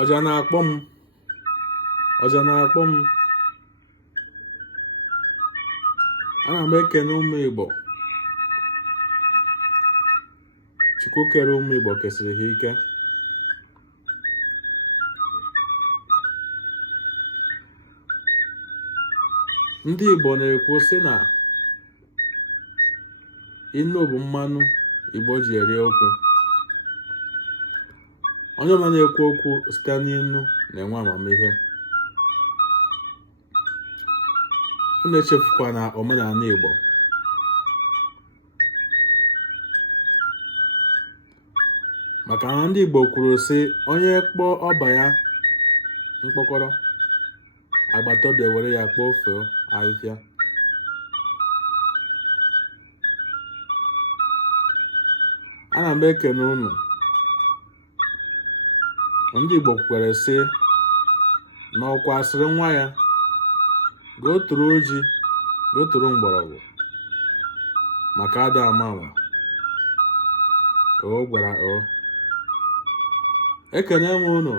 ọja na-akpọ m ọja na-akpọ m ana m ekene ụmụ Igbo. Chukwu kere ụmụ Igbo kesịrị ha ike. Ndị Igbo na-ekwu sị na inu bụ mmanụ Igbo ji eri okwu. Onye ọbụla na-ekwu okwu site n'inu na-enwe amamihe. Unu echefukwa na omenala Igbo. Maka na ndị Igbo kwuru sị onye kpọọ ọba ya mkpọkọrọ, agbata obi ewere ya kpọfee ahịhịa. Ana m ekene unu. Ndị Igbo kwere sị na ọkwa asịrị nwa ya goturu oji goturu mgbọrọgwụ maka ada ama ama. O gwara o. Ekene m unu.